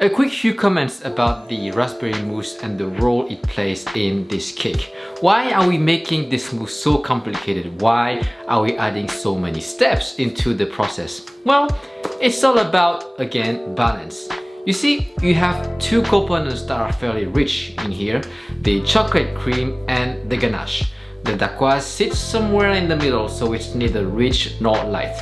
A quick few comments about the raspberry mousse and the role it plays in this cake. Why are we making this mousse so complicated? Why are we adding so many steps into the process? Well, it's all about, again, balance. You see, you have two components that are fairly rich in here, the chocolate cream and the ganache. The Dacquoise sits somewhere in the middle, so it's neither rich nor light.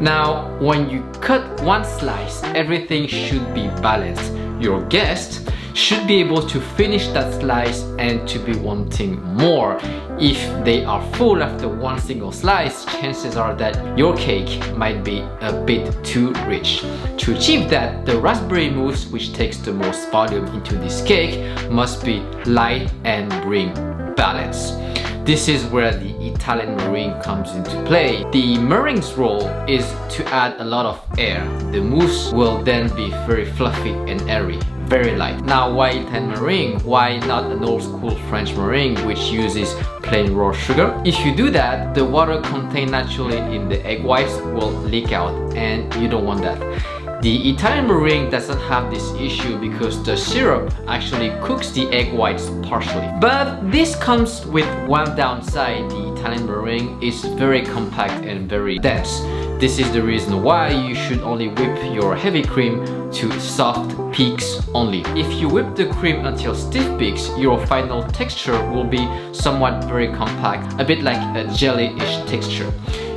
Now, when you cut one slice, everything should be balanced. Your guest should be able to finish that slice and to be wanting more. If they are full after one single slice, chances are that your cake might be a bit too rich. To achieve that, the raspberry mousse, which takes the most volume into this cake, must be light and bring balance. This is where the Italian meringue comes into play. The meringue's role is to add a lot of air. The mousse will then be very fluffy and airy, very light. Now, why Italian meringue? Why not an old school French meringue which uses plain raw sugar? If you do that, the water contained naturally in the egg whites will leak out, and you don't want that. The Italian meringue doesn't have this issue because the syrup actually cooks the egg whites partially. But this comes with one downside. The Italian meringue is very compact and very dense. This is the reason why you should only whip your heavy cream to soft peaks only. If you whip the cream until stiff peaks, your final texture will be somewhat very compact, a bit like a jelly-ish texture.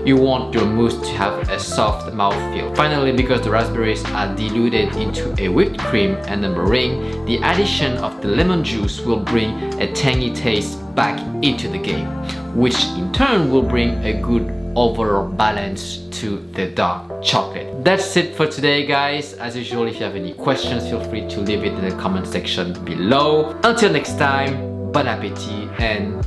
You want your mousse to have a soft mouthfeel. Finally, because the raspberries are diluted into a whipped cream and a meringue, the addition of the lemon juice will bring a tangy taste back into the game, which in turn will bring a good overall balance to the dark chocolate. That's it for today, guys. As usual, if you have any questions, feel free to leave it in the comment section below. Until next time, bon appétit and